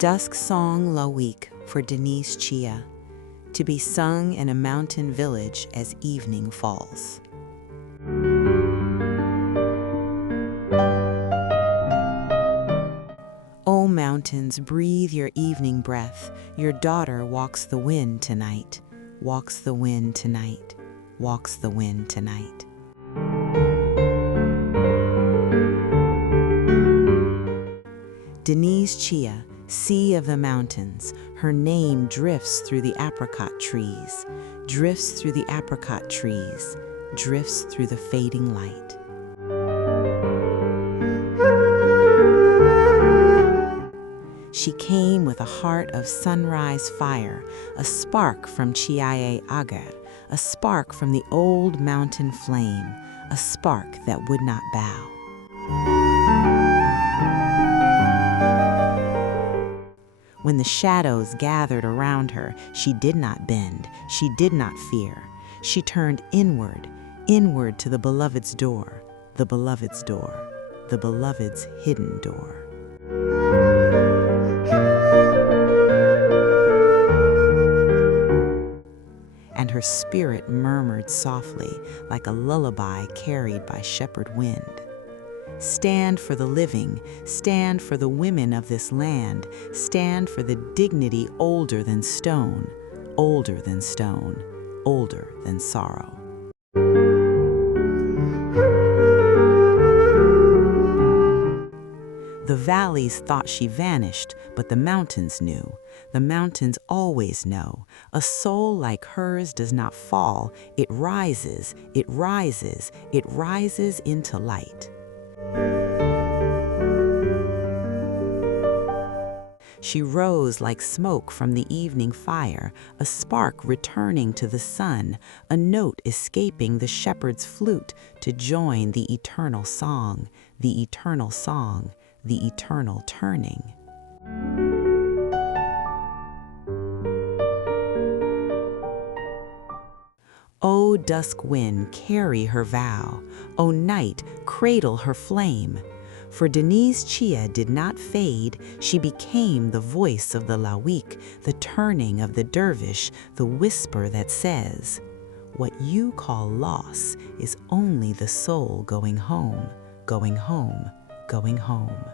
Dusk song Lawik for Deniz Çiya, to be sung in a mountain village as evening falls. O mountains, breathe your evening breath. Your daughter walks the wind tonight, walks the wind tonight, walks the wind tonight. Deniz Çiya, sea of the mountains, her name drifts through the apricot trees, drifts through the apricot trees, drifts through the fading light. She came with a heart of sunrise fire, a spark from Çiya Agar, a spark from the old mountain flame, a spark that would not bow. When the shadows gathered around her, she did not bend, she did not fear. She turned inward, inward to the beloved's door, the beloved's door, the beloved's hidden door. And her spirit murmured softly, like a lullaby carried by shepherd wind. Stand for the living, stand for the women of this land, stand for the dignity older than stone, older than stone, older than sorrow. The valleys thought she vanished, but the mountains knew. The mountains always know. A soul like hers does not fall. It rises, it rises, it rises into light. She rose like smoke from the evening fire, a spark returning to the sun, a note escaping the shepherd's flute to join the eternal song, the eternal song, the eternal turning. O dusk wind, carry her vow. O night, cradle her flame. For Deniz Çiya did not fade, she became the voice of the Lawik, the turning of the dervish, the whisper that says, what you call loss is only the soul going home, going home, going home.